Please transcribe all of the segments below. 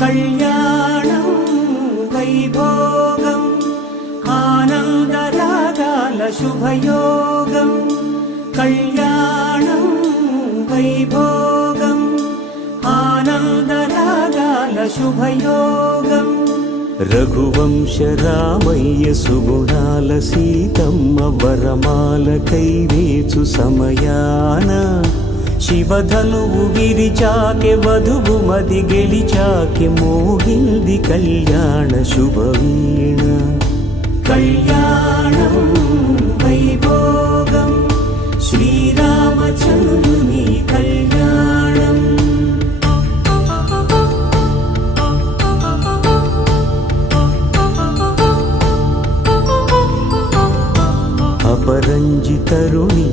కళ్యాణం వైభోగం ఆనందరాగాల శుభయోగం కళ్యాణం వైభోగం ఆనందరాగాల శుభయోగం రఘువంశ రామయ్య సుగుణాల సీతమ్మ వరమాల కైవేచు సమయాన శివధనువు విరిచాకె వధువు మది గెలిచాకె మోగింది కళ్యాణ శుభవీణ కళ్యాణం వైభోగం శ్రీరామచంద్రుని కళ్యాణం అపరంజి తరుణి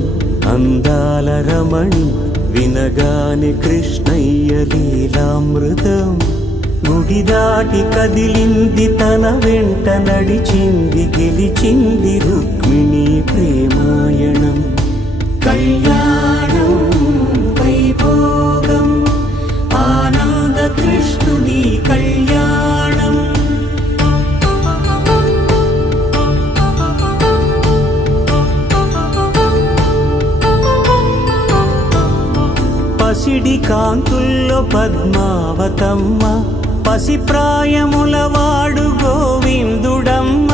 అందాల రమణి వినగాని కృష్ణయ్య లీలామృతం గుడి దాటి కదిలింది తన వెంట నడిచింది గెలిచింది రుక్మిణి ప్రేమాయణం కళ్యాణం వైభోగం ఆనంద కృష్ణుని కళ్యాణం పసిడి కాంతుల్లో పద్మావతమ్మ పసిప్రాయముల వాడు గోవిందుడమ్మ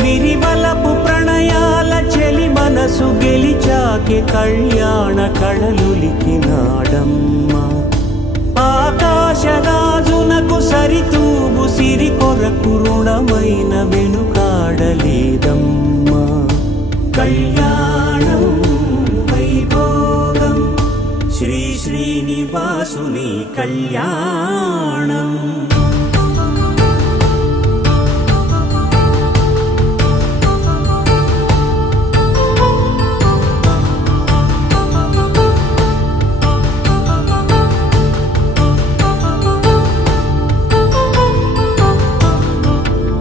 విరివలపు ప్రణయాల చెలి మనసు గెలిచాకె కళ్యాణ కళలులికినాడమ్మ ఆకాశరాజునకు సరితూగు సిరి కొరకు రుణమైన వెనుకాడలేదమ్మ కళ్యాణం వైభోగం శ్రీ శ్రీనివాసుని కళ్యాణం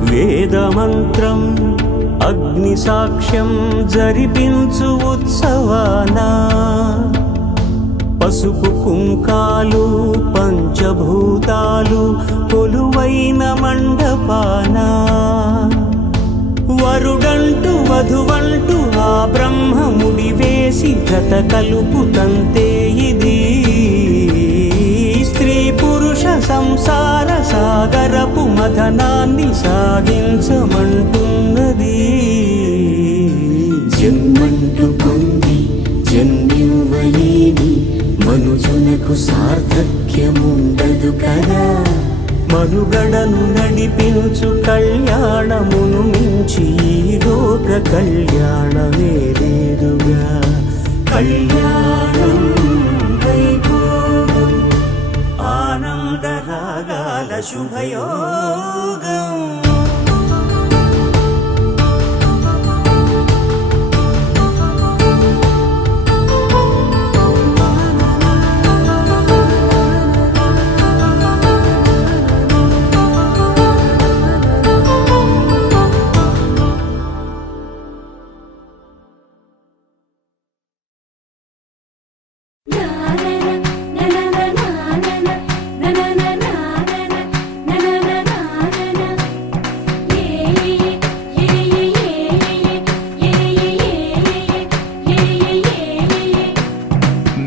వేదమంత్రం అగ్ని సాక్ష్యం జరిపించు ఉత్సవానా పసుపు కుంకాలు పంచభూతాలు కొలువైన మండపాన వరుడంటూ వధువంటూ ఆ బ్రహ్మముడి వేసి జత కలుపుతంతే ఇది స్త్రీ పురుష సంసార సాగరపు మథనాన్ని సాగించమంటున్నది జన్మంటూ పొంది జన్మివ్వలేని మనుజునకు సార్థక్యముండదు కదా మనుగడను నడిపించు కళ్యాణమును మించి ఈ లోక కళ్యాణమే లేదుగా కళ్యాణం వైభోగం ఆనందరాగాల శుభయోగం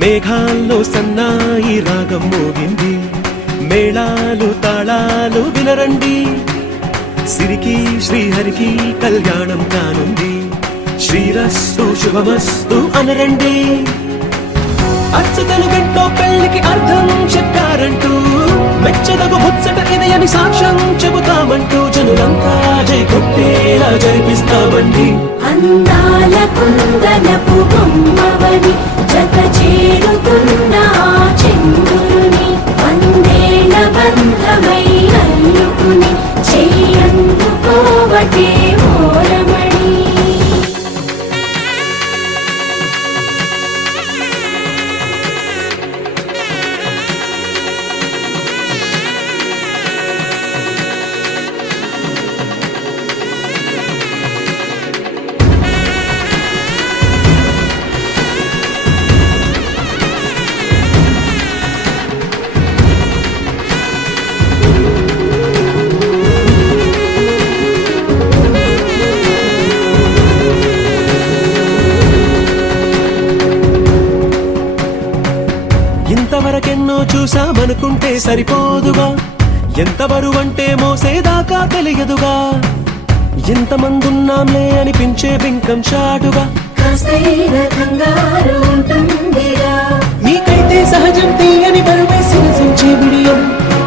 మేఘాల్లో సన్నాయి రాగం మోగింది మేళాలు తాళాలు వినరండి సిరికి శ్రీహరికి కళ్యాణం కానుంది శ్రీరస్తు శుభమస్తు అనరండి అచ్చతలు గంటో పెళ్లికి అర్థం చెప్పారంటూ మెచ్చదగు ముచ్చట ఇది అని సాక్ష్యం చెబుతామంటూ జనులంతా జై కొట్టేలా జరిపిస్తామండి అందాల కుందనపు బొమ్మవని జత చేరుతున్న చంద్రుని వందేళ్ల బంధమై అల్లుకుని చెయ్యందుకోవటే ఓరమణి అనుకుంటే సరిపోదుగా, ఎంత బరువంటే మోసేదాకా తెలియదుగా, ఎంతమందున్నాంలే అనిపించే బింకం చాటుగా. కాస్తైన కంగారు ఉంటుందిగా, నీకైతే సహజం తీయని బరువై సిరసించే బిడియం,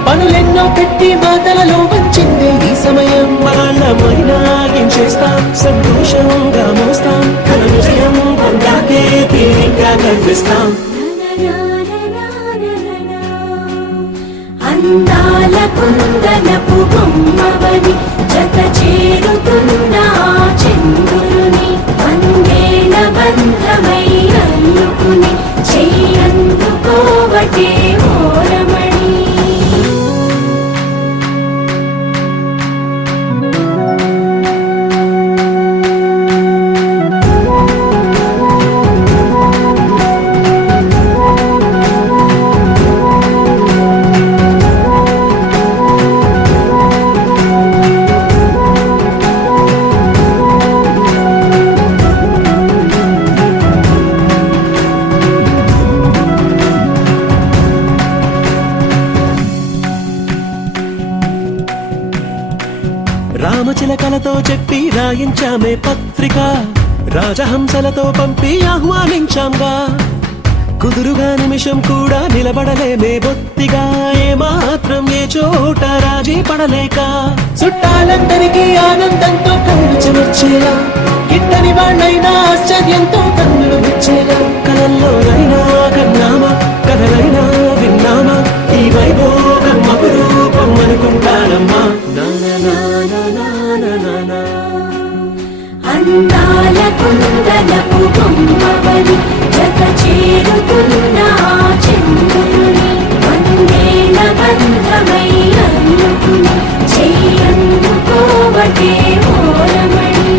పనులెన్నో పెట్టి మాటలలో వచ్చిందే ఈ సమయం. వాళ్ళమైనా ఏం చేస్తాం, సంతోషంగా మోస్తాం, ఘన విజయం పొందాకే తీరిగ్గా కనిపిస్తాం. అందాల కుందనపు బొమ్మవని జత చేరుతున్న ఆ చంద్రుని, వందేల బంధమై అల్లుకుని చెయ్యందుకోవటే ఓరమణి. రామచిలకలతో చెప్పి రాయించామే పత్రిక, రాజహంసలతో పంపి ఆహ్వానించాంగా, కుదురుగా నిమిషం కూడా నిలబడలేమే బొత్తిగా, ఏమాత్రం ఏ చోట రాజీ పడలేక, చుట్టాలందరికీ ఆనందంతో కళ్ళు చెమర్చేలా, గిట్టని వాళ్ళైనా ఆశ్చర్యంతో కన్నులు విచ్చేలా, కలల్లోనైనా కన్నామా, కథలైనా విన్నామా, ఈ వైభోగం అపురూపం అనుకుంటానమ్మా. అందాల కుందనపు బొమ్మవని జత చేరుతున్న ఆ చంద్రుని, వందేల బంధమై అల్లుకుని చెయ్యందుకోవటే ఓరమణి.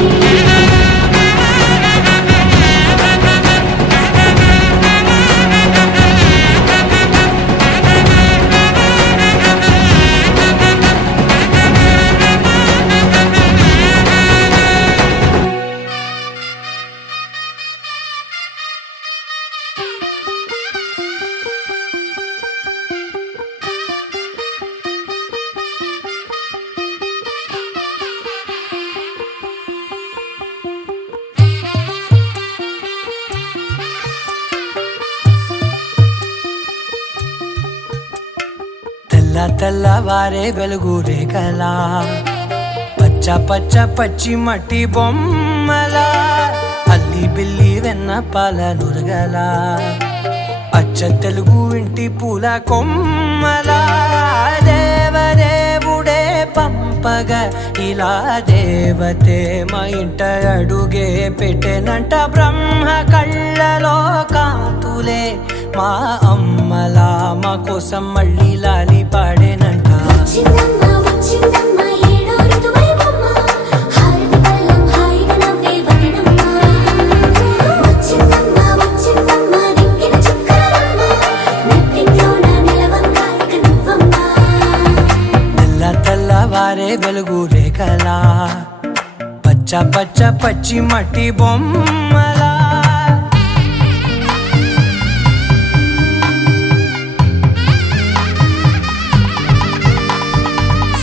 తెల్లవారే వెలుగు రేఖలా, పచ్చ పచ్చ పచ్చి మట్టి బొమ్మలా, అల్లి బిల్లి వెన్న పాల నురగలా, అచ్చ తెలుగు ఇంటి పూల కొమ్మలా, దేవదేవుడే పంపగా ఇలా దేవతే మా ఇంట అడుగే పెట్టెనంట, బ్రహ్మ కళ్ళలో కాంతులే మా అమ్మలా మా కోసం మళ్ళీ లాలి పాడేనంట. వచ్చిందమ్మ వచ్చిందమ్మ ఏడో ఋతువైవమ్మ, హారతి పళ్ళం హాయిగా నవ్వే వదనమ్మ. వచ్చిందమ్మ వచ్చిందమ్మ దిక్కిన చుక్కలమ్మ, నెట్టింట్లోన నిలవంగా ఇక నువ్వమ్మ. తెల్లవారే వెలుగు రేఖలా, పచ్చ పచ్చ పచ్చి మట్టి బొమ్మలా.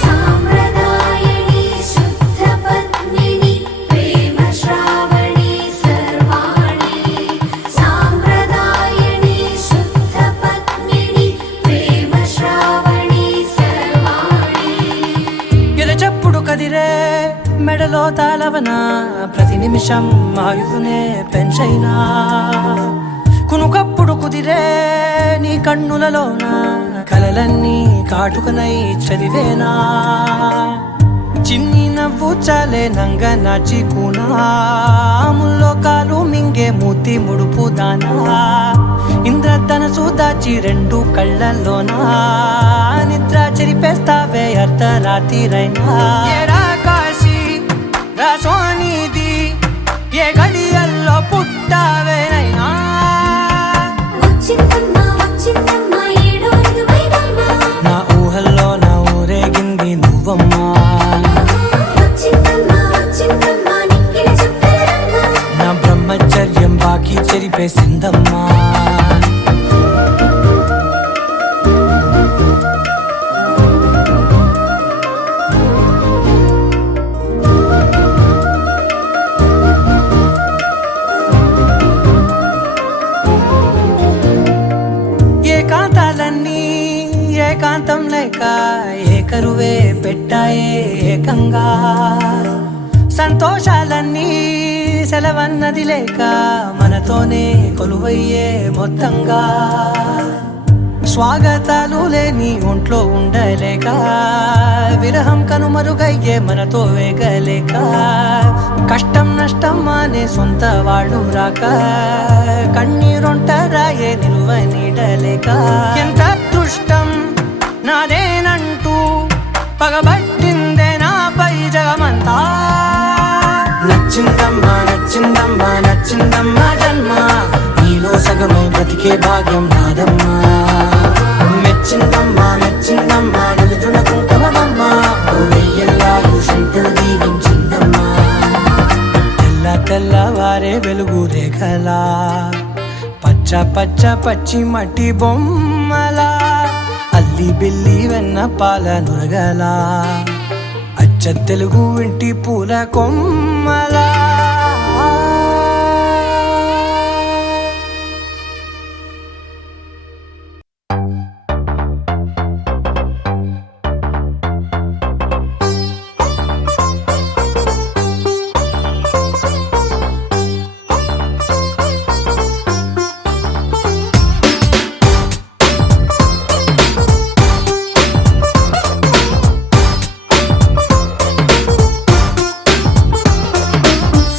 సాంప్రదాయని శుద్ధ పద్మిని ప్రేమ శ్రావణి సర్వాణి, సాంప్రదాయని శుద్ధ పద్మిని ప్రేమ శ్రావణి సర్వాణి. ఎరచప్పుడు కదిరే మెడలో తాళవన, ప్రతి నిమిషం ఆయుధునే పెంచైనా, కునుకప్పుడు కుదిరే నీ కన్నులలోన కలలన్నీ కాటుకనై చదివేనా, చిన్ని నవ్వు చాలే నంగ నాచి కూనాముల్లో కాలు మింగే మూతి ముడుపు దానా, ఇంద్రధనసు దాచి రెండు కళ్ళల్లోనా, నిద్ర చెరిపేస్తావే అర్ధరాత్రిరైనా. ఏరా కాశీ రా సోనిది, ఏ గడియల్లో పుట్టావేనైనా. వచ్చిందమ్మ వచ్చిందమ్మ ఏడో ఋతువైవమ్మ, నా ఊహల్లో నా ఊరేగింది నువ్వమ్మా. వచ్చిందమ్మ వచ్చిందమ్మ నిక్కిన చుక్కలమ్మ, నా బ్రహ్మచర్యం బాకీ చెరిపేసిందమ్మా. పెట్టాయే ఏకంగా సంతోషాలన్నీ సెలవన్నది లేక మనతోనే కొలువయ్యే మొత్తంగా స్వాగతాలు లేని ఒంట్లో ఉండలేక విరహం కనుమరుగయ్యే మనతో వేగలేక కష్టం నష్టం అనే సొంత వాళ్ళు రాక కన్నీరొంటరాయే నిలువ నీడలేక ఎంత అదృష్టం నాదేనంటూ పగబట్టిందే నాపై జగమంతా నచ్చిందమ్మా నచ్చిందమ్మా నచ్చిందమ్మా జన్మ నీలో సగమై బ్రతికే భాగ్యం నాదమ్మా మెచ్చిందమ్మా మెచ్చిందమ్మా నలుతున కుంకుమమ్మా వెయ్యల్లాలు శంకరు దీవించిందమ్మా తెల్ల తెల్లవారే వెలుగు రేఖలా పచ్చ పచ్చ పచ్చి మట్టి బొమ్మలా అల్లి బిల్లి వెన్న పాల నురగలా అచ్చ తెలుగు ఇంటి పూల కొమ్మలా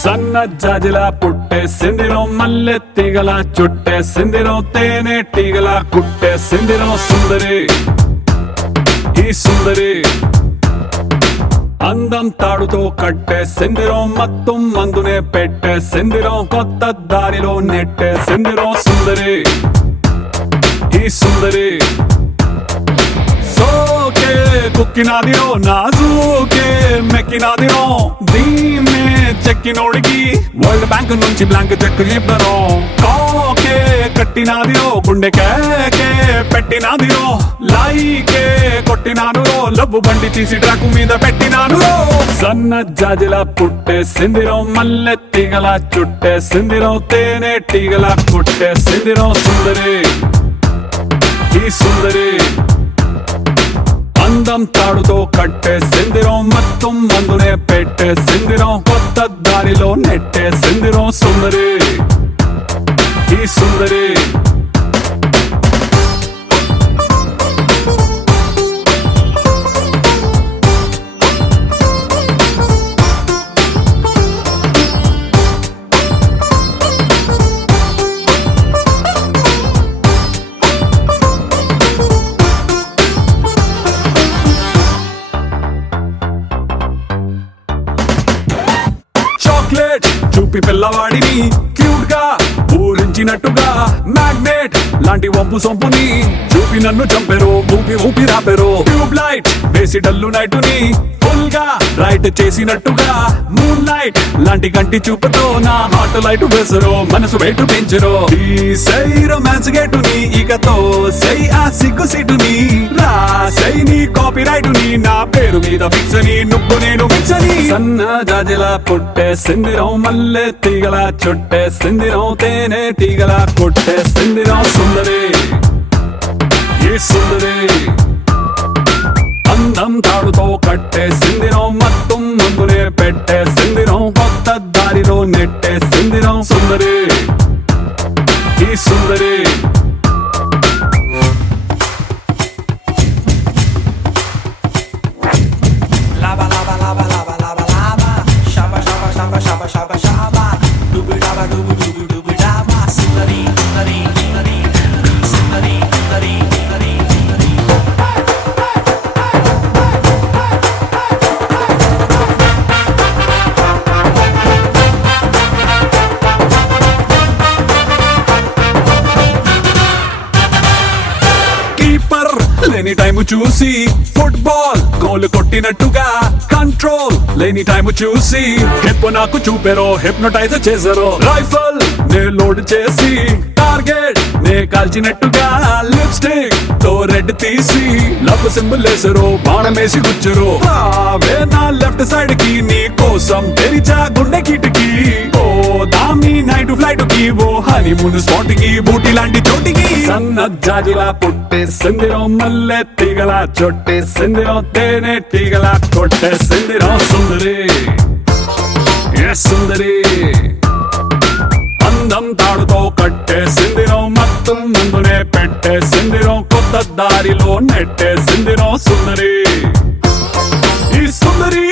సన్న జాజిలా పుట్టే సిందిరం మల్లె తీగల చుట్టే సిందిరం తేనె టీగల కుట్టే సిందిరం సుందరి ఈ సుందరి అందం తాడుతో కట్టే సిందిరం మత్తం మందునే పెట్టే సిందిరం కొత్త దారిలో నెట్టే సిందిరం సుందరి ఈ సుందరి సోకే కుక్కినాదిరో నాజూకే మెక్కినాదిరో దీన్నే చెక్కినోడికి వరల్డ్ బ్యాంక్ నుంచి బ్లాంక్ చెక్ ఇవ్వను కాకే కట్టినాదిరో గుండె కేకే పెట్టినాదిరో లైకే కొట్టినాను లబ్బు బండి తీసి ట్రాకు మీద పెట్టినాను సన్న జాజిలా పుట్టే సిందిరం మల్లె తీగల చుట్టే సిందిరం తేనె టీగల కుట్టే సిందిరం సుందరి ఈ సుందరి అందం తాడుతో కట్టే సిందిరం మొత్తం మందునే పెట్టే సిందిరం కొత్త దారిలో నెట్టే సిందిరం సుందరి ఈ సుందరి చాక్లెట్ చూపి పిల్లవాడిని క్యూట్ గా ఊరించినట్టుగా మ్యాగ్నెట్ లాంటి వంపు సొంపుని చూపి నన్ను చంపెరు ఊపి ఊపి రాపెరు ట్యూబ్ లైట్ వేసి డల్లు నైటుని ఫుల్ గా రైట్ చేసినట్టుగా మూన్ లైట్ లాంటి కంటి చూపుతో నా హార్ట్ లైట్ వేసరు మనసు వెయిట్ పెంచరు ఈ సై రొమాన్స్ గేటుని ఇకతో సై ఆ సిగ్గు సిటుని రాసై నీ కాపీ రైట్ ని నా పేరు మీద ఫిక్స్ అని నువ్వు నేను మిక్స్ అని సన్న జాజిలా పుట్టే సిందిరం మల్లె తీగల చుట్టే సిందిరం తేనె టీగల కొట్టే సిందిరం సుందరి ఈ సుందరి అందం తాడుతో కట్టే సిందిరం మొత్తం ముందునే పెట్టే సిందిరం కొత్త దారిలో నెట్టే సిందిరం సుందరి ఈ సుందరి Lava, lava, lava, lava, lava, lava. Shaba, shaba, shaba, shaba, shaba, shaba. Dubu, daba, dubu, dubu, dubu, daba. Sundari, sundari, sundari, sundari, sundari, sundari, sundari. Keeper లేని టైము చూసి ఫుట్బాల్ గోల్ కొట్టినట్టుగా కంట్రోల్ లేని టైము చూసి hip నాకు చూపెరో hypnotise చేసారో rifle నే load చేసి target నే కాల్చినట్టుగా lipstick తో రెడ్ తీసి లవ్ సింబల్ వేసారో బాణమేసి గుచ్చరు రావే నా లెఫ్ట్ సైడ్ కి నీ కోసం తెరిచా గుండె కిటికీ ఓ దామి నైట్ ఫ్లైట్ కి ఓ హనీమూన్ స్పాట్ కి బూటి లాంటి చోటికి సన్న జాజిలా పుట్టేసిందిరో మల్లె తీగలా చొట్టేసిందిరో తేనె తీగలా కొట్టేసిందిరో సుందరి సుందరి అందం తాడుతో కట్టేసిందిరో మొత్తం ముందునే పెట్టేసిందిరో కొత్త దారిలో నెట్టేసిందిరో సుందరి ఈ సుందరి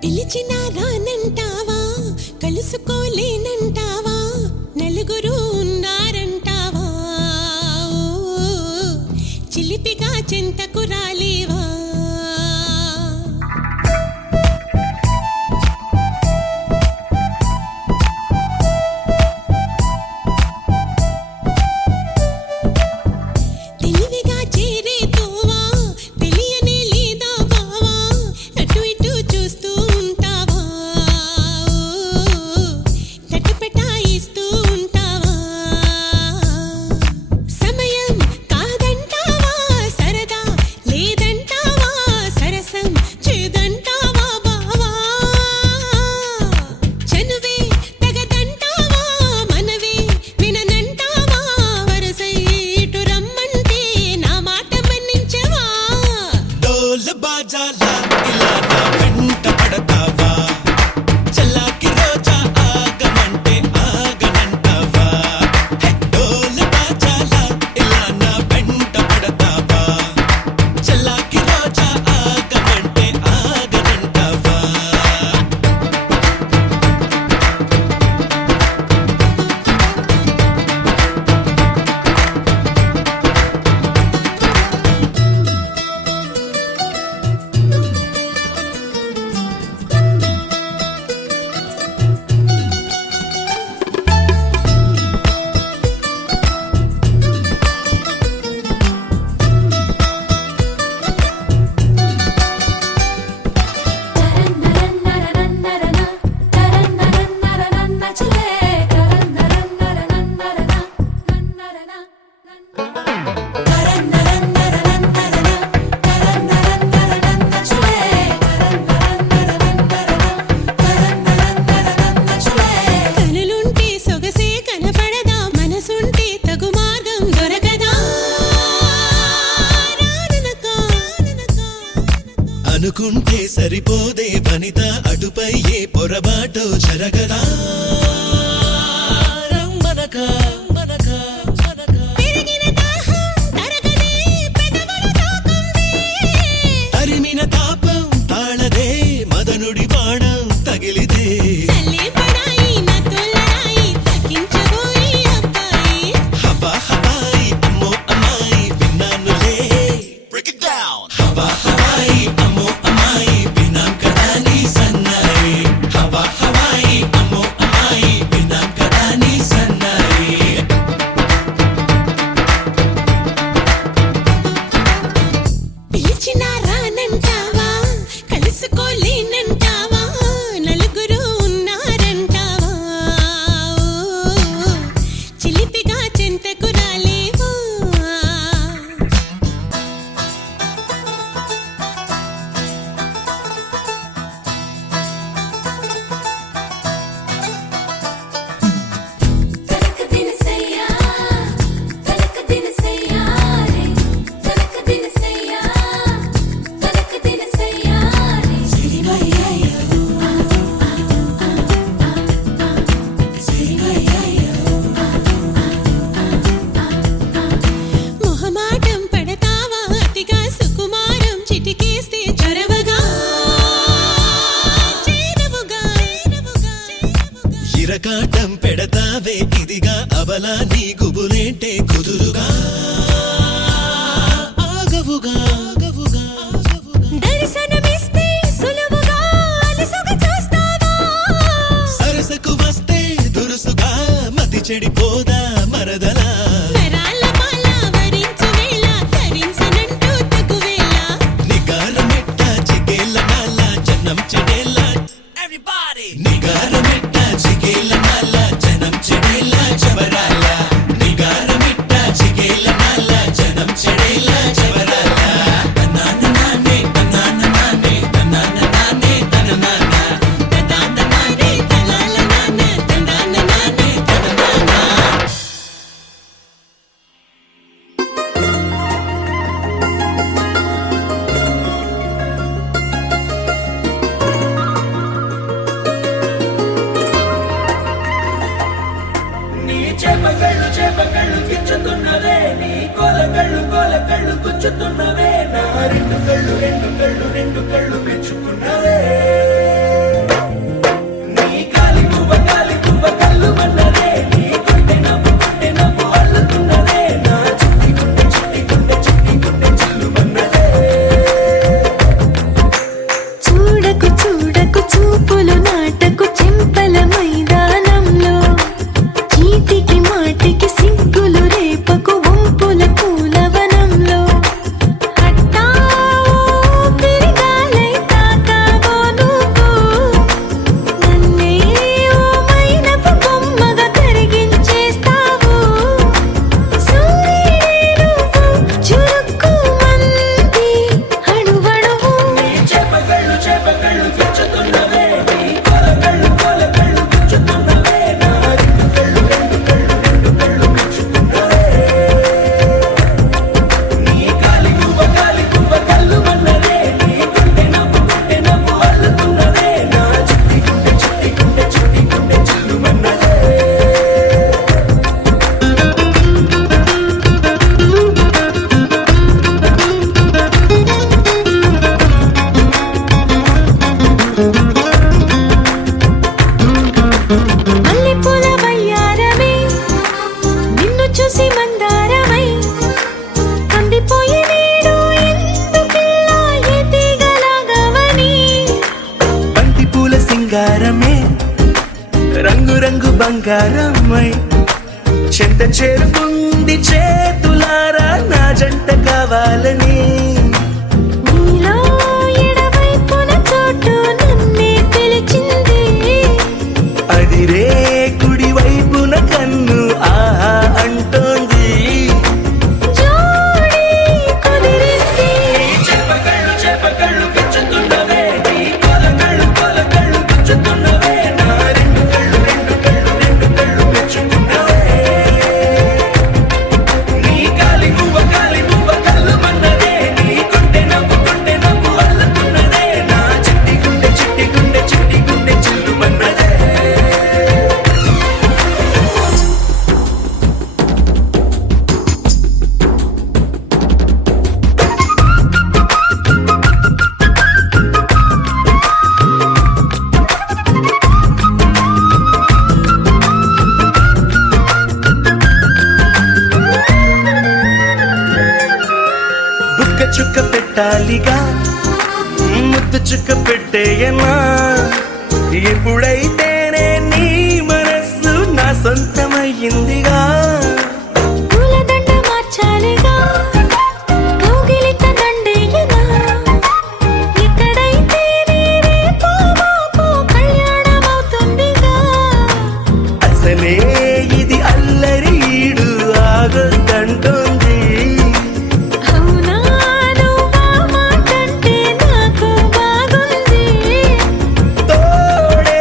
పిలిచినా రానంటావా కలుసుకోలేనంటావా నలుగురు ఉన్నారంటావా చిలిపిగా చెంతకు రాలేవా తెలివిగా చేరే తోవా తెలియనే లేదా బావా అటు ఇటు చూస్తూ ఉంటావా తటపటాయిస్తూ ఉంటావా సమయం కాదంటావా సరదా లేదంటావా సరసం చేదంటావా బావా చనువే తగదంటావా మనవే విననంటావా వరసై ఇటు రమ్మంటే నా మాట మన్నించవా డోలు బాజాలా ఇలా నా వెంట పడతావా చల్లాకి రోజా ఆగమంటే ఆగనంటావా డోలు బాజాలా ఇలా నా వెంట పడతావా చల్లాకి రోజా ఆగమంటే ఆగనంటావా కనులుంటే సొగసే కనపడదా మనసుంటే తగు మార్గం దొరకదా రాననకా అనుకుంటే సరిపోదే వనిత అటుపై ఏ పొరబాటో జరగదా రమ్మనకా మనకా పెరిగిన దాహం తరగదే పెదవులు తాకందే తరిమిన తాపం తాళదే మదనుడి బాణం తగిలిదే చల్లే పడాయి నా తొలరాయి తగ్గించబోయి అబ్బాయి హవా హవాయి అమ్మో అమ్మాయి విన్నానులే బ్రేక్ ఇట్ డౌన్ హవా హవాయి అమ్మో అమ్మాయి విన్నాం కదా నీ సన్నాయి హవా హవాయి అమ్మో అమ్మాయి విన్నాం కదా నీ సన్నాయి ఇరకాటం పెడతావే ఇదిగా అవలా నీ గుబులేంటే కుదురుగా ఆగవుగా దర్శనమిస్తే సులువుగా అలసుగా చూస్తావా సరసకు వస్తే దురుసుగా మతి చెడిపోదా మరదలా నరాల మాల వరించు వేళ ధరించనంటూ తగువేళ నిగారమెట్ట చిగేళ్ళ నాల జనం చెడేళ్ళ Everybody! నిగారమెట్ట చిగేళ్ళ నాల జనం చెడేళ్ళ జవరాల నిగారమెట్ట చిగేళ్ళ నాల జనం చెడేళ్ళ జవరాల తనాన నానే తనాన నానే తనాన నానే తననాన తదాన నానే తలాల నాన్న తందాన నానే తననాన నీ చేపకళ్ళు గిచ్చుతున్నవే నీ కోలకళ్ళు గుచ్చుతున్నవే నా రెండు కళ్ళు మెచ్చుకున్నవే నీ కాలి పువ్వ కళ్ళు మన్నదే నీ గుండె నవ్వు అల్లుతున్నదే నా చిట్టి గుండె చిల్లు మన్నదే చూడకు చూడకు చూపులు నాటకు చెంపల మైదానంలో చీటికి మాటికి సిగ్గులు రేపకు వంపుల పూలవనంలో అట్టావో తిరిగాలై తాకావో నువ్వు నన్నే ఓ మైనపు బొమ్మగా కరిగించేస్తావు సూర్యుడే నువ్వు చురుక్కుమంది అణువణువు నీ చేపకళ్ళు గిచ్చుతున్నవే నీ కోలకళ్ళు గుచ్చుతున్నవే నా రెండు కళ్ళు మెచ్చుకున్నవే నీ కాలి పువ్వ కళ్ళు మన్నదే నీ గుండె నవ్వు అల్లుతున్నదే నా చిట్టి గుండె చిల్లు మన్నదే మల్లెపూల వయ్యారమే నిన్ను చూసి మందారమై కందిపోయి నేడు ఎందుకిలా ఎదిగలాగవని బంతి పూల సింగారమే రంగు బంగారమై చెంత చేరుకుంది చేతులారా నా జంట కావాలని నీలో ఎడవైపున చోటు నన్నే పిలిచింది అదిరే కుడి వైపున కన్ను ఆహా అంటోంది జోడి కుదిరింది చేపకళ్ళు గిచ్చుతున్నవే నీ కోలకళ్ళు గుచ్చుతున్నవే నా రెండు కళ్ళు మెచ్చుకున్నవే నీ కాలి పువ్వ కళ్ళు మన్నదే నీ గుండె నవ్వు అల్లుతున్నదే నా చిట్టి గుండె చిల్లు మన్నదే బుక్క చుక్క పెట్టాలిగా ముద్దు చుక్క పెట్టేయనా ఎప్పుడైతేనే నీ మనస్సు నా సొంతమయ్యిందిగా పూలదండ మార్చాలిగా కౌగిలిత దండేయనా ఎక్కడైతే రేపో మాపో కళ్యాణమవుతుందిగా అసలే ఇది అల్లరి ఈడు ఆగొద్దంటోంది అవునా నువ్వా మాటంటే నాకు బాగుంది తోడే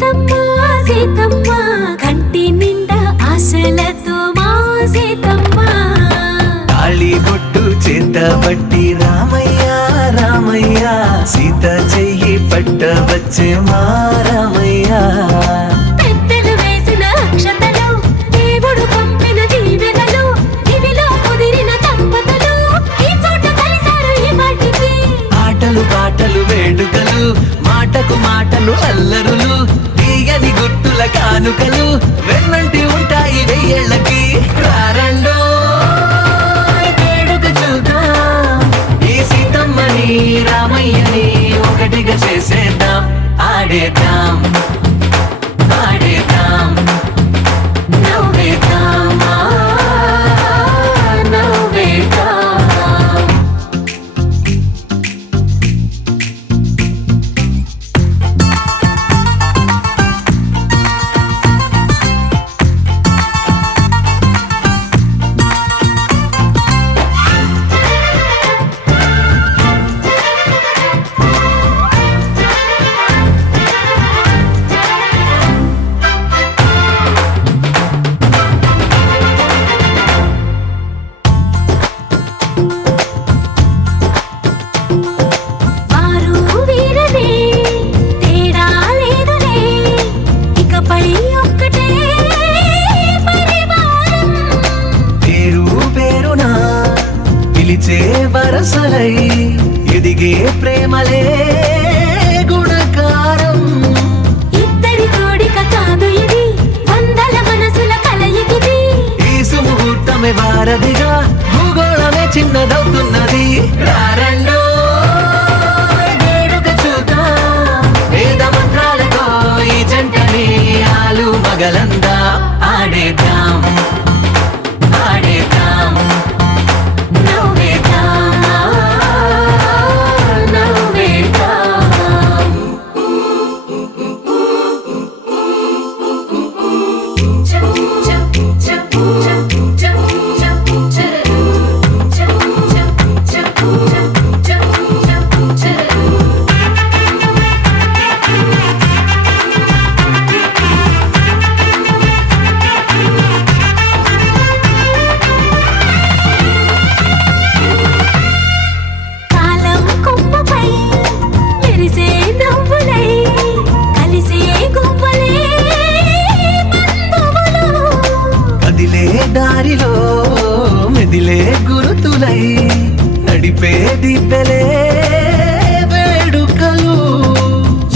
సీతమ్మ సీతమ్మ కంటి నిండా ఆశలతో మా సీతమ్మ తాళి బొట్టు చేత పట్టి రామయ్య రామయ్య సీత చెయ్యి పట్ట వచ్చే మా రామయ్య పెద్దలు వేసిన అక్షతలు దేవుడు పంపిన దీవెనలు ఇవిలో కుదిరిన దంపతులు ఈ చోట కలిసారు ఈ వాటికి ఆటలు పాటలు వేడుకలు మాటకు మాటలు అల్లరులు తీయని గుర్తుల కానుకలు వెన్నంటి ఉంటాయి వెయ్యేళ్ళకి రారండో వేడుక చూద్దాం ఈ సీతమ్మని రామయ్యని ఒకటిగా చేసేద్దాం ఆడేద్దాం ఆడేద్దాం నవ్వేద్దాం నవ్వేద్దాం వారు వీరనే తేడా లేదులే ఇకపై ఒక్కటే పరివారం పేరు పేరునా పిలిచే వరసలై ఎదిగే ప్రేమలే గుణకారం ఇద్దరి కోడిక కాదు ఇది వందల మనసుల కలయికిది ఈ సుముహూర్తమే వారధిగా భూగోళమే చిన్నదవుతున్నది రారండో వేడుక చూద్దాం వేద మంత్రాలతో ఈ జంటని ఆలు మగలందా ఆడేద్దాం ఆడేద్దాం నవ్వేద్దాం నవ్వేద్దాం కాలం కొమ్మపై మెరిసే నవ్వులై కలిసే గువ్వలే బంధువులు కదిలే దారిలో మెదిలే గురుతులై నడిపే దిబ్బెలే వేడుకలు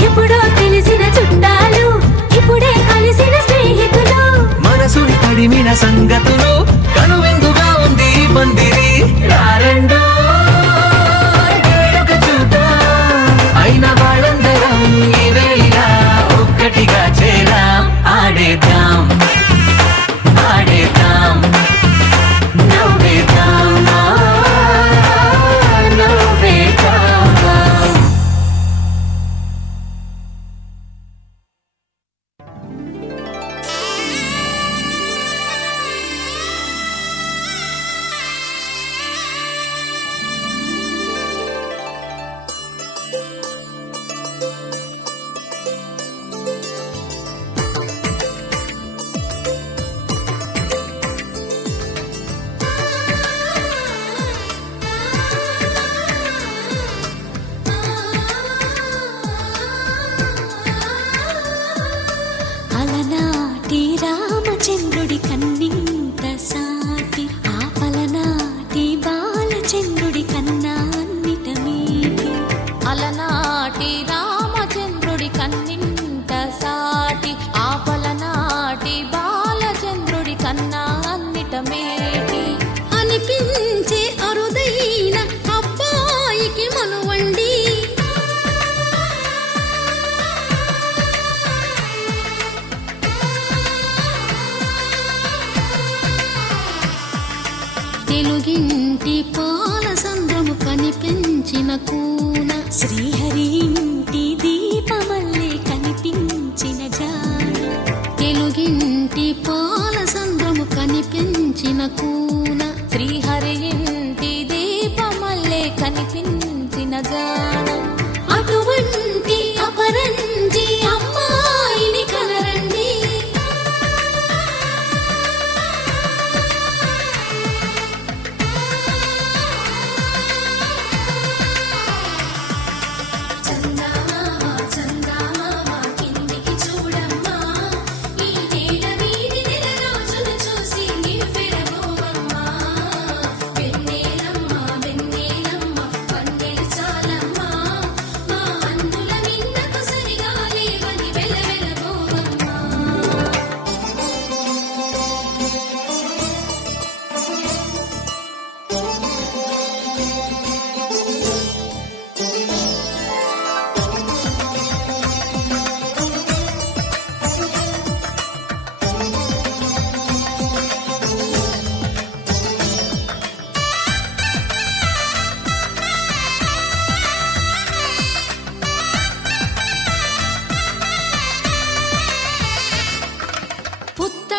ఎప్పుడో తెలిసిన చుట్టాలు ఇప్పుడే కలిసిన స్నేహితులు మనసుని తడిమిన సంగతులు కనువిందుగా ఉంది ఈ పందిరి రారండో వేడుక చూద్దాం అయిన వాళ్ళందరం ఈ వేళ ఒక్కటిగా చేరాం ఆడేద్దాం ఆడేద్దాం నవ్వేద్దాం నవ్వేద్దాం అలనాటి రామచంద్రుడి కన్నింత సాటి ఆపలనాటి బాలచంద్రుడి కన్నా అన్నిట మీటి అలనాటి రామచంద్రుడి కన్నింట సాటి ఆపలనాటి బాలచంద్రుడి కన్నా అన్నిట మేటి అనిపించే అరుదైన అబ్బాయికి మనువండి తెలుగింటి పాల సంద్రము కనిపించిన కూన శ్రీహరి ఇంటి దీపమల్లే కనిపించిన జాడ తెలుగింటి పాల సంద్రము కనిపించిన కూన శ్రీహరి ఇంటి దీపమల్లే కనిపించిన జాడ అటువంటి అపరంజి అమ్మాయిని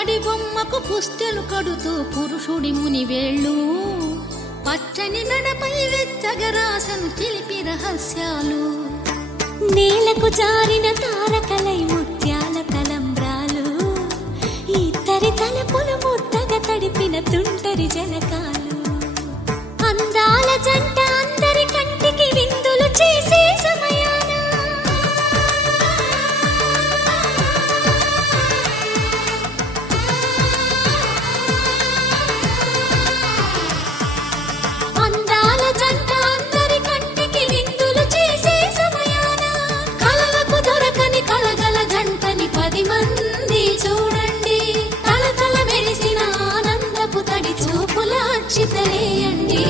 పువ్వడి బొమ్మకు పుస్తెలు కడుతూ పురుషుడి ముని వేళ్ళు పచ్చని మెడపై వెచ్చగరాసను చిలిపి రహస్యాలు నేలకు జారిన తారకలై ముత్యాల తలంబ్రాలు ఇద్దరి తలపులు ముద్దగా తడిపిన తుంటరి జలకాలు అందాల జంట అందరి కంటికి విందులు చేసే సమయాన అందాల జంట అందరి కంటికి విందులు చేసే సమయాన కలలకు దొరకని కలగల జంటని 10 మంది చూడండి తలతల మెరిసిన ఆనందపు తడి చూపుల అచ్చితలేయండి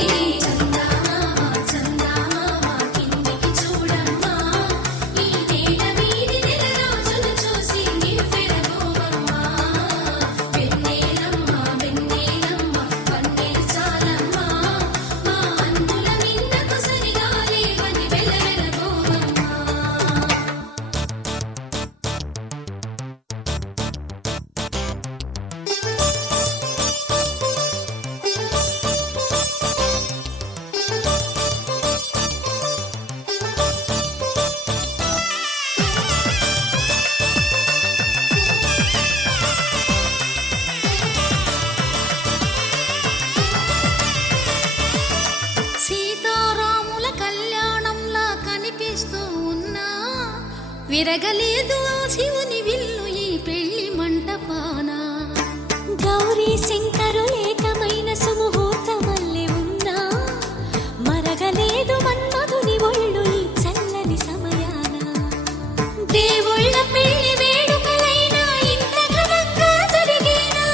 సీతారాముల కళ్యాణంలా కనిపిస్తూ ఉన్నా విరగలేదు ఆ శివుని విల్లు ఈ పెళ్లి మంటపాన గౌరీ శంకరు ఏకమైన సుముహూర్తమల్లె ఉన్నా మరగలేదు మన్మధుని ఒళ్ళు ఈ చల్లని సమయాన దేవుళ్ళ పెళ్లి వేడుకలైనా ఇంత ఘనంగా జరిగేనా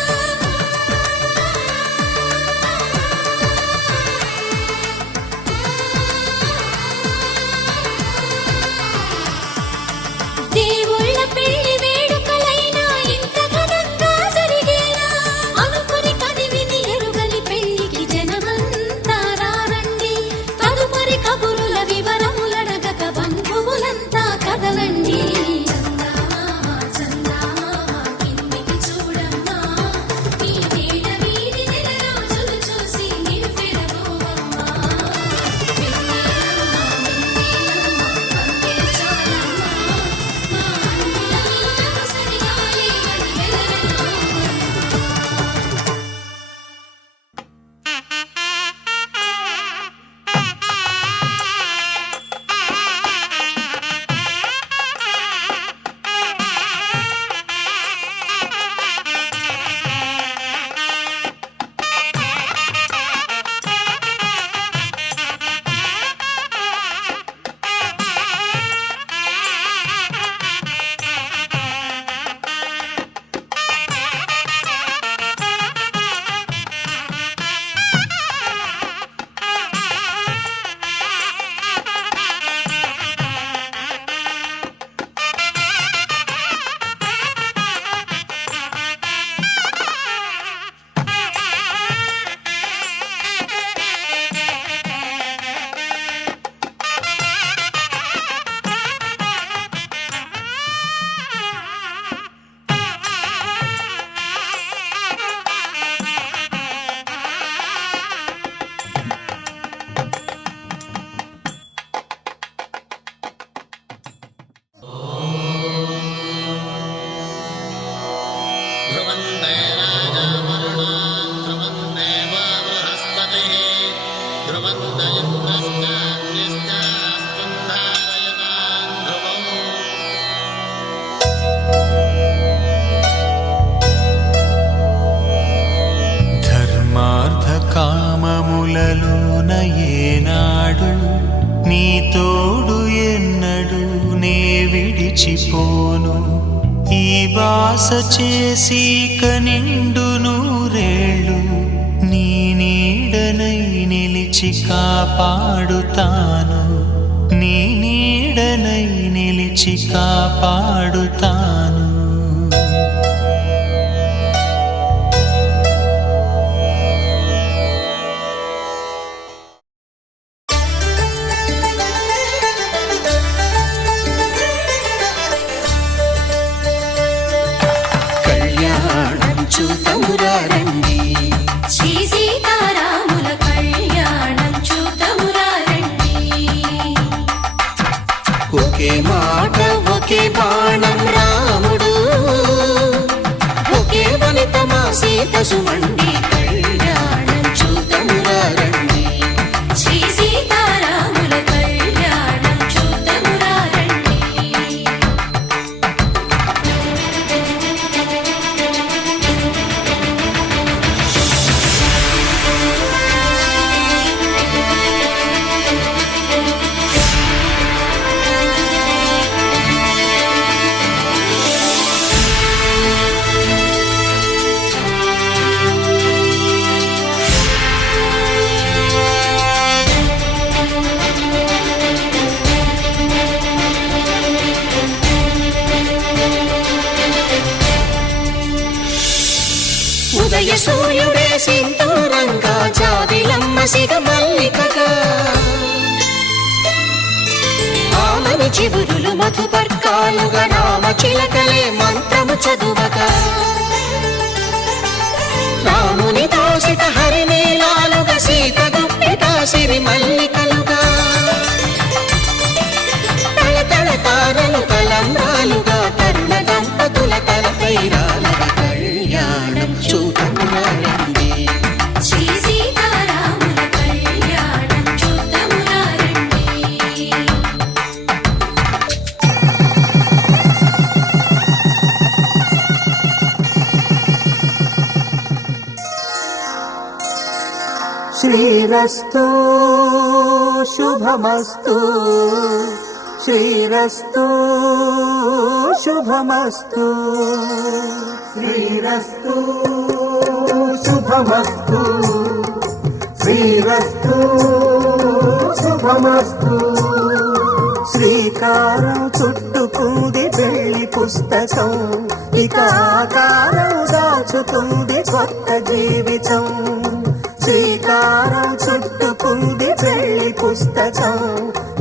దేవుళ్ళ పెళ్లి వేడుకలైనా ఇంత ఘనంగా జరిగేలా అనుకుని కదివిని ఎరుగని పెళ్లికి జనమంతా రారండి తదుపరి కబురుల వివరములడగక బంధువులంతా కదలండి కామములలోన ఏనాడు నీ తోడు ఎన్నడు నే విడిచిపోను ఈ బాస చేసి కనిండు నూరేళ్ళు నీ నీడనై నిలిచి కాపాడుతాను నీ నీడనై నిలిచి కాపాడుతాను చూతమురా రండి. శ్రీ సీతారాముల కళ్యాణం చూతమురా రండి. ఒకే మాట ఒకే బాణం రాముడు, ఒకే వనిత మా సీత సుమండి కళ్యాణం చూతమురా రండి. శ్రీ సీతారాముల కళ్యాణం చూతమురా రండి. ఉదయ సూర్యుడే సింధూరంగా, జాబిలమ్మ సిగ మల్లికగా, ఆమని చివురులు మధుపర్కాలుగా, రామ చిలకలే మంత్రము చదువగా, రాముని దోసిట హరినీలాలుగా, సీత గుప్పిట సిరి మల్లికలుగా, తళతళ తారలు తలంబ్రాలుగా, తరుణ దంపతుల తలపైరాలుగా కళ్యాణం చూతమురా రండి. శ్రీ సీతారాముల కళ్యాణం చూతమురా రండి. శ్రీరస్తు శుభమస్తు, శ్రీరస్తు శుభమస్తు, శ్రీరస్తు శుభమస్తు, శ్రీరస్తు శుభమస్తు. శ్రీకారం చుట్టుకుంది పెళ్లి పుస్తకం, ఇక ఆకారం దాచుతుంది కొత్త జీవితం. శ్రీకారం చుట్టుకుంది పెళ్లి పుస్తకం,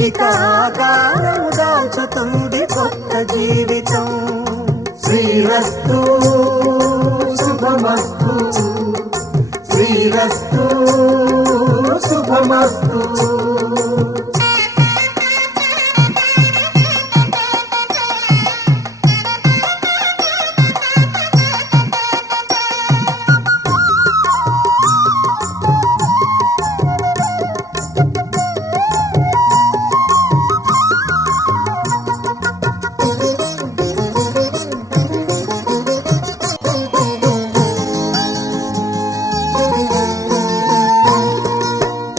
ఇక ఆకారం దాచుతుంది కొత్త జీవితం. శ్రీరస్తు శుభమస్తు, శ్రీరస్తు శుభమస్తు.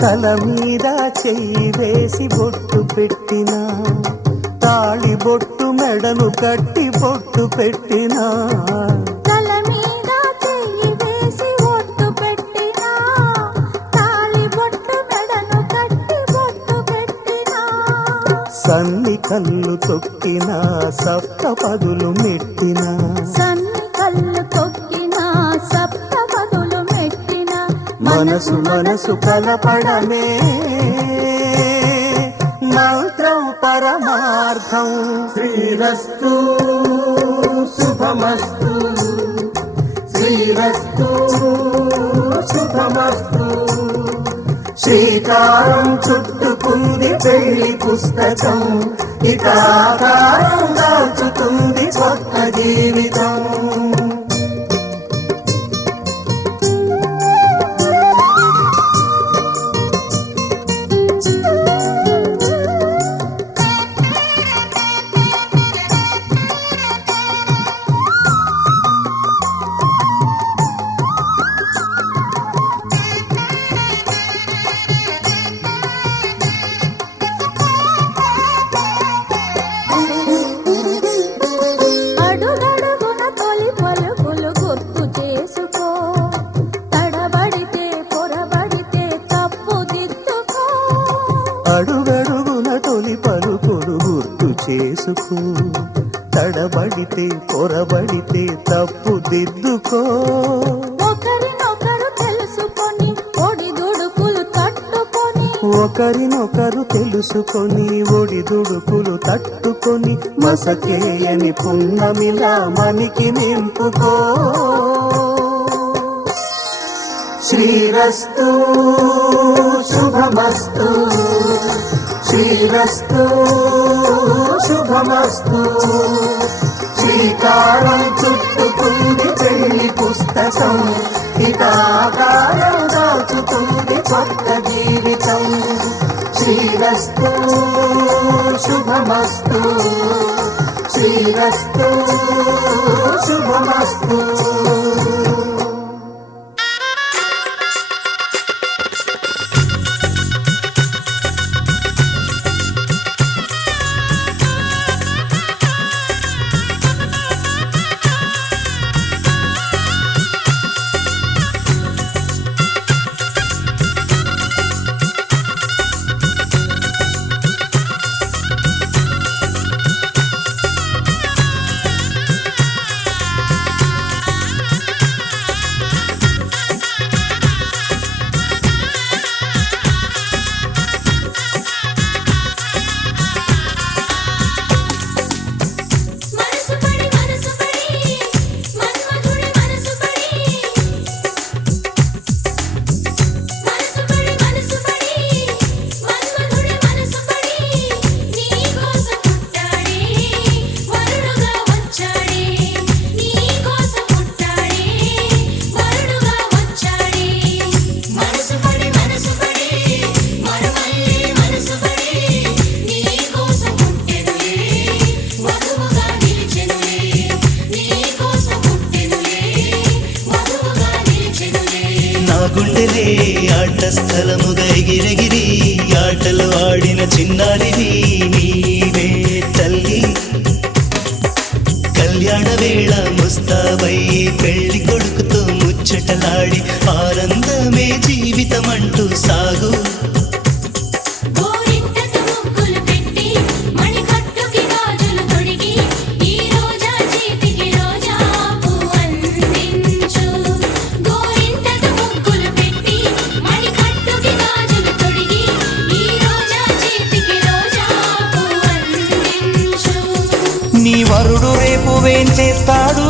తల మీద చెయ్యి వేసి బొట్టు పెట్టినా, తాళి బొట్టు మెడను కట్టి బొట్టు పెట్టినా, తల మీద చెయ్యి వేసి ఒట్టు పెట్టినా, తాళి బొట్టు మెడను కట్టి బొట్టు పెట్టినా, సన్ని కళ్ళు తొక్కినా, సప్త పదులు మెట్టినా, సన్ని కళ్ళు తొక్కినా, సప్త పదులు మెట్టినా, మనసు మనసు కలపడమే మంత్రం పరమార్థం. శ్రీరస్తు శుభమస్తు, శ్రీరస్తు శుభమస్తు. శ్రీకారం చుట్టుకుంది పెళ్లి పుస్తకం, ఇక ఆకారం దాచుతుంది కొత్త జీవితం. అడుగడుగున తొలి పలుకులు గుర్తు చేసుకో, తడబడితే పొరబడితే తప్పు దిద్దుకో. అడుగడుగున తొలి పలుకులు గుర్తు చేసుకో, తడబడితే పొరబడితే తప్పు దిద్దుకో. ఒకరినొకరు తెలుసుకొని ఒడిదుడుకులు తట్టుకొని, ఒకరినొకరు తెలుసుకొని ఒడిదుడుకులు తట్టుకొని, మసకేయని పున్నమిలా మనికి నింపుకో. శ్రీరస్తు శుభమస్తు శ్రీరస్తు శుభమస్తు శ్రీకారం చుట్టుకుంది పెళ్లి పుస్తకం ఇక ఆకారం దాచుతుంది కొత్త జీవితం శ్రీరస్తు శుభమస్తు శ్రీరస్తు శుభమస్తు గుండెలే ఆట స్థలముగా ఎగిరెగిరి ఆటలు ఆడిన చిన్నారివి నీవే తల్లి కళ్యాణ వేళ ముస్తాబై పెళ్లి కొడుకుతో ముచ్చటలాడి ఆనందమే జీవితం అంటూ సాగు నీ వరుడు రేపు వేంచేస్తాడు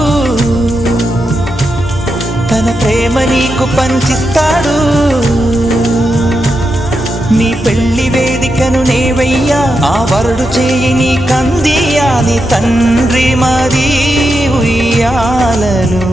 తన ప్రేమ నీకు పంచిస్తాడు నీ పెళ్లి వేదికను నేవయ్యా ఆ వరుడు చేయి నీ కందియా నీ తండ్రి మాది ఉయ్యాలనుగా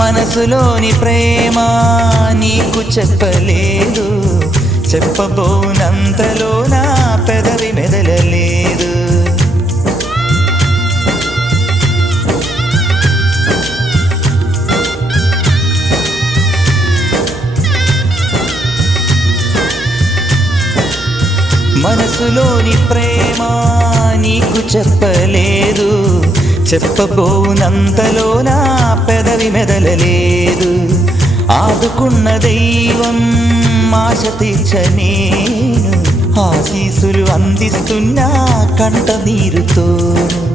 మనసులోని ప్రేమ నీకు చెప్పలేదు చెప్పబోనంతలో నా పెదవి మెదలలేదు మనసులోని ప్రేమ నీకు చెప్పలేదు చెప్పబోనంతలో నా పెదవి మెదలలేదు ఆదుకున్న దైవం ఆశ తీర్చ నేను ఆశీసులు అందిస్తున్నా కంట నీరుతో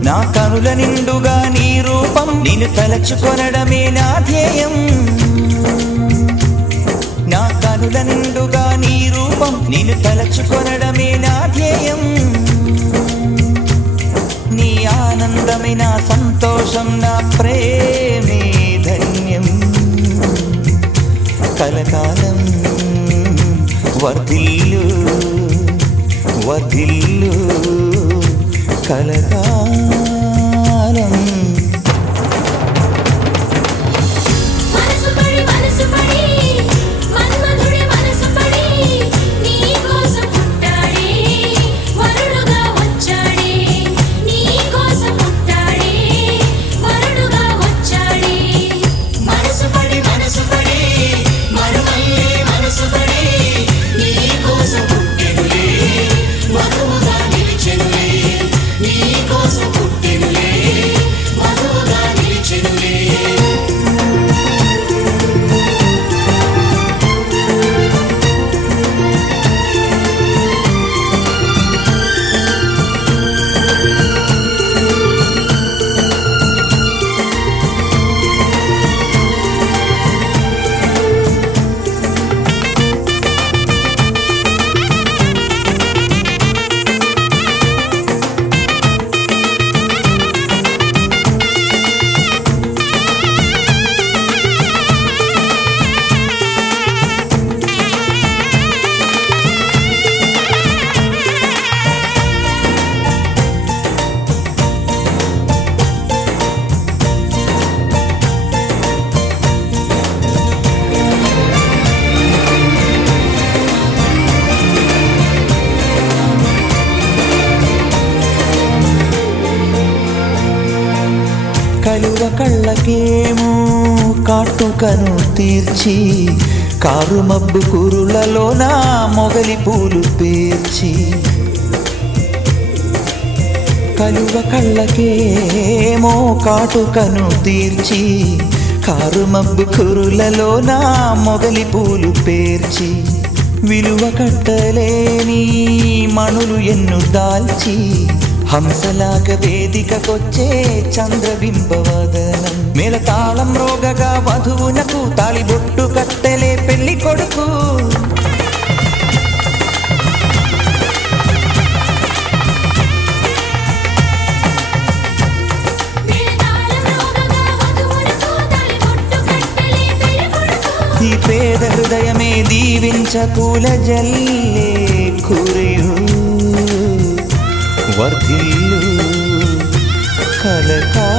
నా కనుల నిండుగా నీ రూపం నిన్ను తలచుకొనడమే నా ధ్యేయం నా కనుల నిండుగా నీ రూపం నిన్ను తలచుకొనడమే నా ధ్యేయం నీ ఆనందమే నా సంతోషం నా ప్రేమే ధన్యం కలకాలం వర్ధిల్లు వర్ధిల్లు కలకాలం మనసు పడి మరుమల్లే కళ్ళకేమో కాటుకను తీర్చి కారు మబ్బు కురులలో నా మొగలి పూలు పేర్చి కలువ కళ్ళకేమో కాటుకను తీర్చి కారు మబ్బు కురులలో నా మొగలి పూలు పేర్చి విలువ కట్టలేని మణులు ఎన్ను దాల్చి హంసలాగ వేదికకొచ్చే చంద్రబింబవదనం మేళతాళం రోగగా వధువునకు తాళిబొట్టు కట్టెలే పెళ్లి కొడుకు ఈ పేద హృదయమే దీవించ పూల జల్లే కురియు వర్ధిల్లు కలకాలం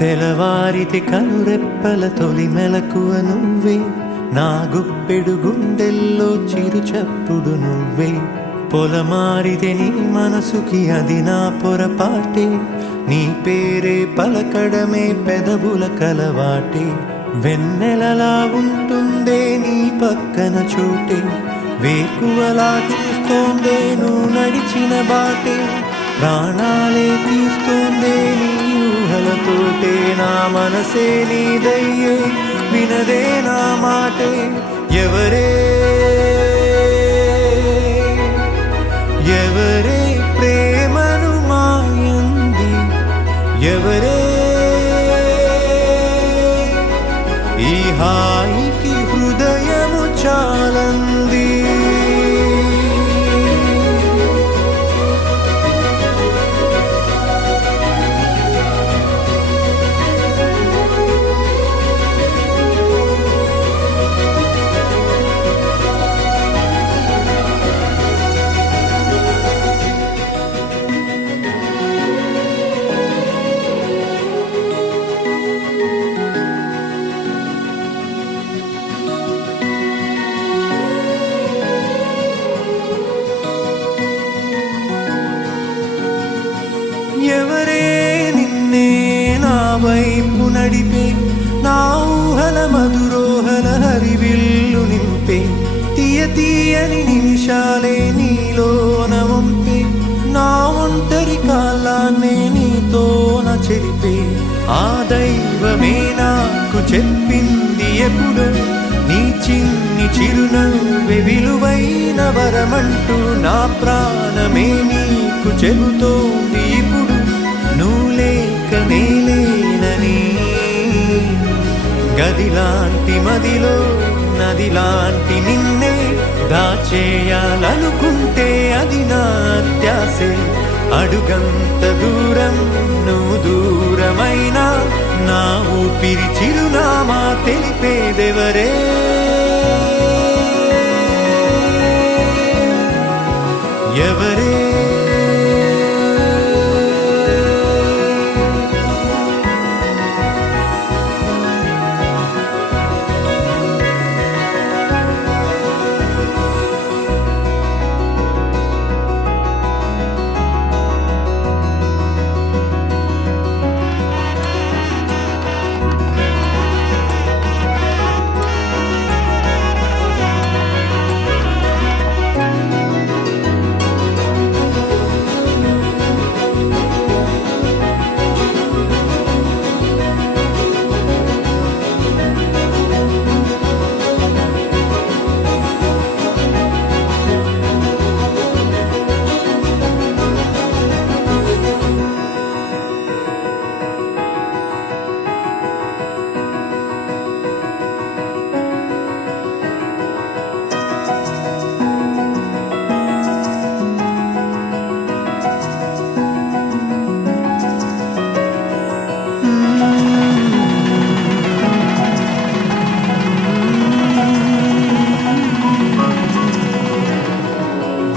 తెలవారితే కనురెప్పల తొలి మెలకువ నువ్వే నా గుప్పెడు గుండెల్లో చిరు చప్పుడు నువ్వే పొలమారితే నీ మనసుకి అది నా పొరపాటే నీ పేరే పలకడమే పెదవుల కలవాటే వెన్నెలలా ఉంటుందే నీ పక్కన చోటే వేకువలా చూస్తోందే నువ్వు నడిచిన బాటే ప్రాణాలే తీస్తోందే నీ ఊహలతోటే నా మనసే నీదయ్యే వినదే నా మాటే ఎవరే ఎవరే ప్రేమను మాయంది ఎవరే ఈ హాయికి హృదయము చాలంది ఎవరే నిన్నే నా వైపు నడిపే నా ఊహల మధురోహల హరివిల్లు నింపే తీయ తీయని నిమిషాలే నీలోన వంపే నా ఒంటరి కాలాన్నే నీతోన చెరిపే ఆ దైవమే నాకు చెప్పింది ఎప్పుడు నీ చిన్ని చిరునవ్వే విలువైన వరమంటూ నా ప్రాణమే నీకు చెబుతోంది ఇప్పుడు నువ్వు లేక నేలేనని గదిలాంటి మదిలో నదిలాంటి నిన్నే దాచేయాలనుకుంటే అది నా అత్యాసే అడుగంత దూరం నువ్వు దూరమైనా నా ఊపిరి చిరునామా తెలిపేదెవరే ఎవరే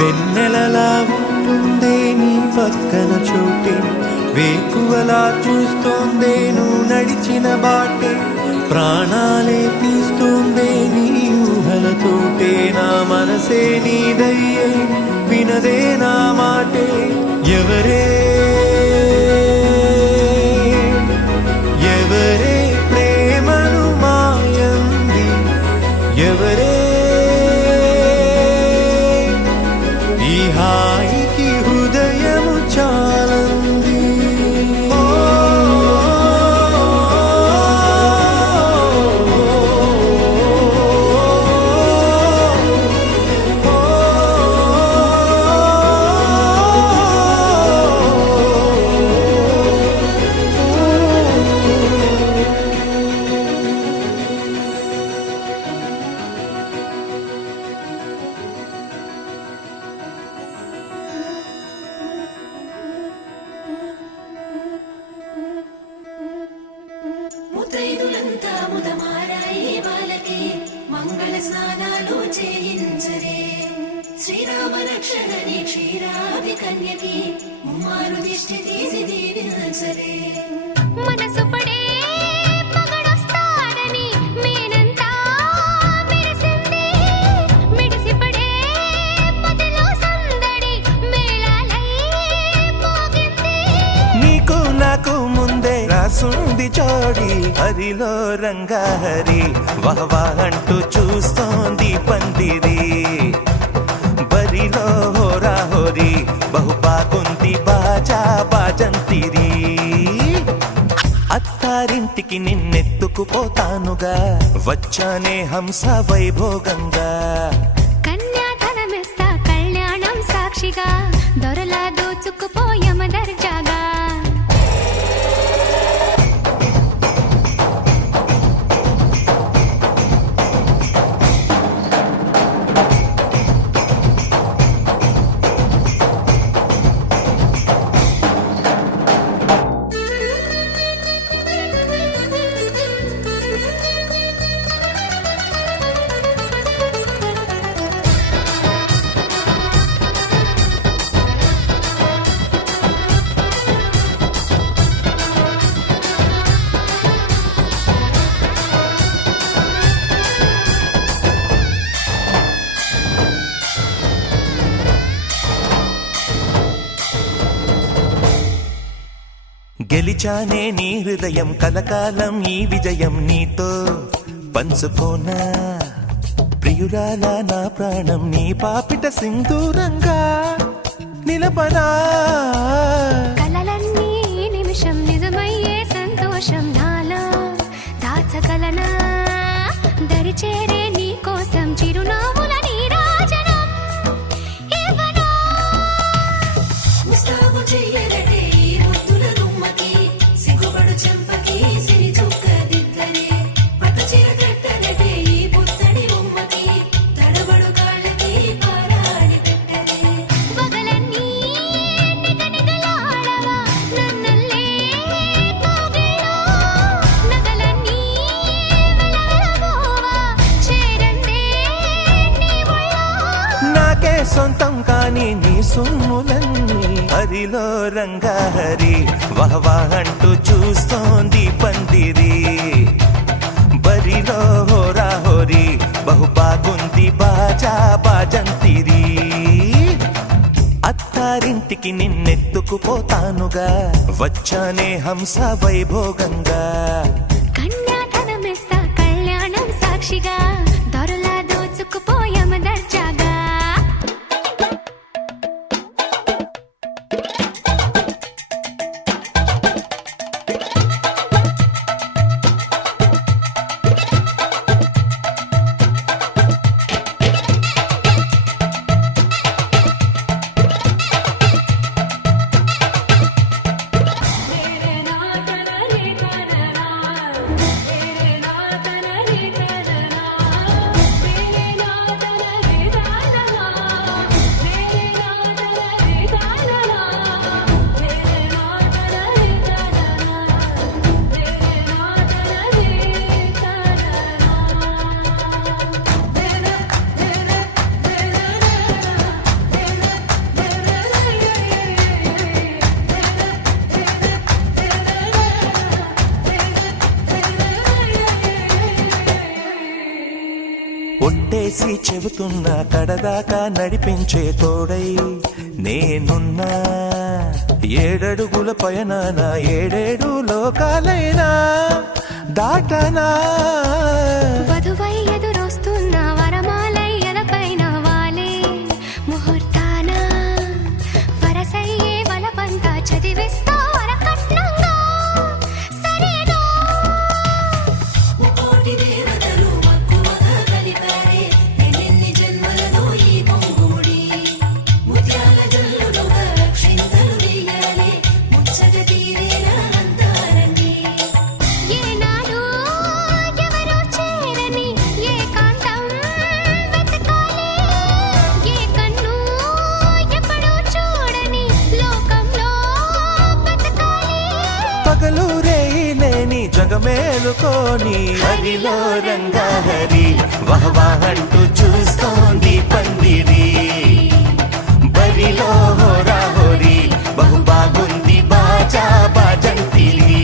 వెన్నెలలా ఉంటుందే నీ పక్కన చోటే, వేకువలా చూస్తోందే నువ్వు నడిచిన బాటే, ప్రాణాలే తీస్తోందే నీ ఊహలతోటే, నా మనసే నీదయ్యే వినదే నా మాటే. ఎవరే ఎవరే ప్రేమను మాయంది, ఎవరే ఈ హాయికి హృదయము చాలంది. ముత్తైదులంతా ముదమారాయి వాళ్ళకి మంగళ స్నానాలు చేయించరే, శ్రీరామ రక్షణని క్షీరాది కన్యకి ముమ్మారు దిష్టి తీసి దీవించరే. మనసు పడే మగడొస్తాడని మేనంతా మెరిసింది, మిడిసిపడే మదిలో సందడి మేళాలై మోగింది. నీకు నాకు ముందే రాసుంది జోడి, హరిలో రంగాహరి వహవా అంటూ చూస్తోంది పందిరి, బరిలో హోరా హోరి బహుబాగుంది బాజా బాజంతిరి. అత్తారింటికి నిన్నెత్తుకుపోతానుగా, వచ్చానే హంస వైభోగంగా. కన్యాధనమిస్తా కళ్యాణం సాక్షిగా, దొరలా దోచుకుపోయమ దర్జాగా. గెలిచానే నీ హృదయం, కలకాలం ఈ విజయం నీతో పంచుకోనా. ప్రియురాల నా ప్రాణం నీ పాపిట సింధూరంగా నిలపనా. కలలన్నీ నిమిషం నిజమయ్యే సంతోషం నాలో దాచగలనా, దరిచేరే నీ కోసం చిరునవ్వుల నీరాజనం ఇవ్వనా. ముస్తాబు చెయ్యరటే ఈ ముద్దుల గుమ్మకి, సిగ్గుపడు చెంపకి సిరి చుక్క దిద్దరే, పట్టు చీర కట్టరటే ఈ పుత్తడి బొమ్మకి, తడబడు కాళ్ళకి పారాడి పెట్టరే. పగలన్నీ నిగనిగలాడవా నన్నల్లే కోగిలో, నగలన్నీ వెలవెలబోవా చేరందే నీ ఒళ్ళో. నాకే సొంతం కాని నీ సొమ్ములన్నీ, హరిలో రంగాహరి వహవా అంటూ చూస్తోంది పందిరి, బరిలో హోరా హోరి బహుబాగుంది బాజా బాజంతిరి. అత్తారింటికి నిన్నెత్తుకుపోతానుగా, వచ్చానే హంస వైభోగంగా. కన్యాధనమిస్తా కళ్యాణం సాక్షిగా, దొరలా దోచుకుపోయమ దర్జాగా. రే రే నా తన రే తన నా ఒట్టేసి చెబుతున్నా కడదాకా నడిపించే తోడై నేనున్నా. 7 అడుగుల పైన నా 7 లోకాలైనా దాటనా. వధువై ఎదురొస్తున్న వరమాలై ఎదపైన వాలే ముహూర్తాన వరసయ్యే వలపంతా చదివిస్తా వరకట్నంగా. సరేనా కోటి దేవతలు మక్కువగా కలిపారే ఎన్నెన్ని జన్మలలో ఈ పొంగుముడి ముత్యాల జల్లులుగా రక్షింతలు వేయాలి ముచ్చట తీరేలా అంతారండి. ఏనాడు ఎవరో చేరని ఏకాంతం వెతకాలి. ఏ కన్ను ఎప్పుడూ చూడని లోకంలో బతకాలి. పగలు రేయి లేని జగమేలుకోని హరిలో రంగహరి వహవాహ అంటూ చూస్తోంది పందిరి. బరిలో హోరా హోరి బహు బాగుంది బాజా బాజంతిరి.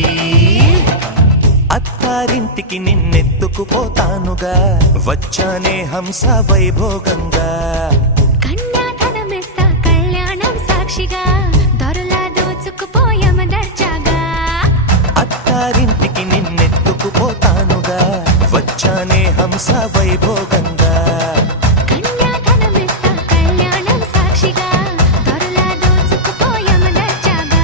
అత్తారింటికి నిన్నెత్తుకుపోతానుగా వచ్చానే హంస వైభోగంగా. కన్యాధనమిస్తా కళ్యాణం సాక్షిగా దొరలా దోచుకుపోయామ దర్జాగా. అత్తారింటికి నిన్నెత్తుకుపోతానుగా వచ్చానే హంస వైభోగంగా. కన్యాధనమిస్తా కళ్యాణం సాక్షిగా దొరలా దోచుకుపోయామ దర్జాగా.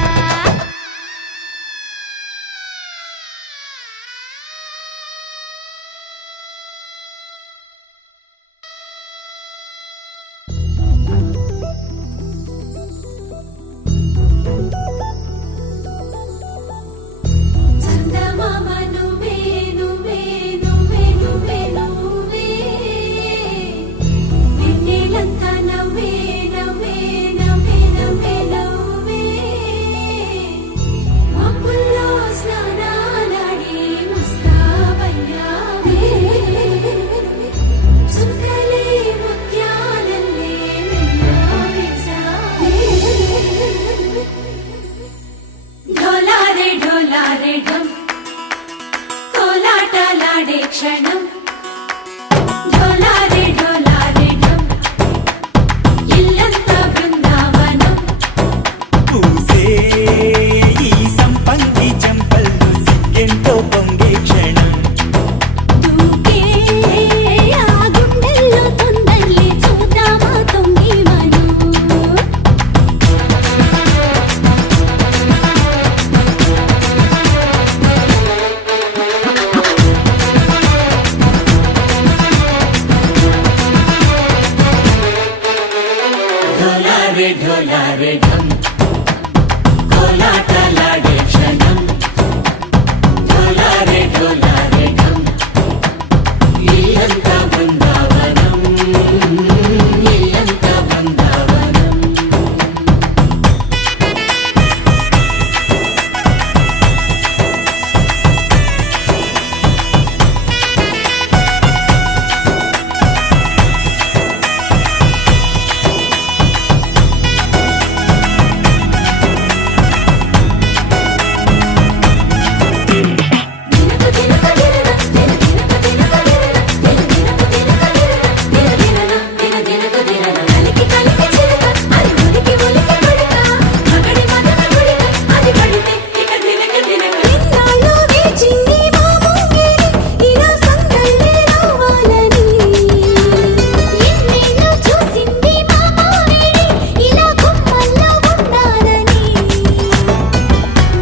చందమామ నువ్వే నువ్వే నువ్వే నువ్వే నువ్వే వెన్నెలంతా నవ్వే నవ్వే నవ్వే నవ్వే నవ్వే మబ్బుల్లో స్నానాలాడి ముస్తాబయ్యావే చుక్కలే ముత్యాలల్లే మెన్నావేశావే ఢోలారే ఢోలారే ఢం కోలాటలాడే క్షణం ఢోలారే ఢోలారే ఢం ఇల్లంతా బృందావనం పూసే ఈ సంపంగి చెంపల్లు సిగ్గెంతో పొంగే క్షణం. దూకే ఆ గుండెల్లో తొందల్లి చూద్దామా తొంగి మనం ఢోలారే ఢోలారే ఢం కోలాటలాడే క్షణం ఢోలారే ఢోలారే ఢం ఇల్లంతా బృందావనం ఇల్లంతా బృందావనం.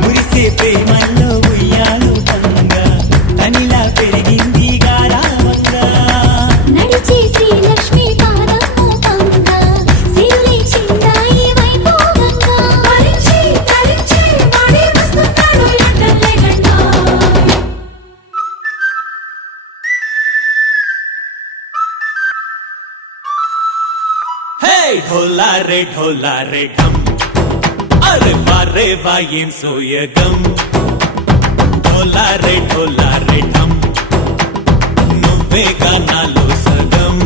మురిసే ప్రేమల్లో ఉయ్యాలు తంగా తనిలా పెరిగింది గారావంగా. నడిచే శ్రీలక్ష్మి పాదము పంగా సిరులే చిందాయి వైభోగంగా తరించి తరించి వాడి వస్తున్నాడు ఎట్టలే గంట. హే ఢోలారే ఢోలారే ఢం అరే వారే వాయేం సోయగం. ఢోలారే ఢోలారే ఢం నువ్వే గానాలో సగం.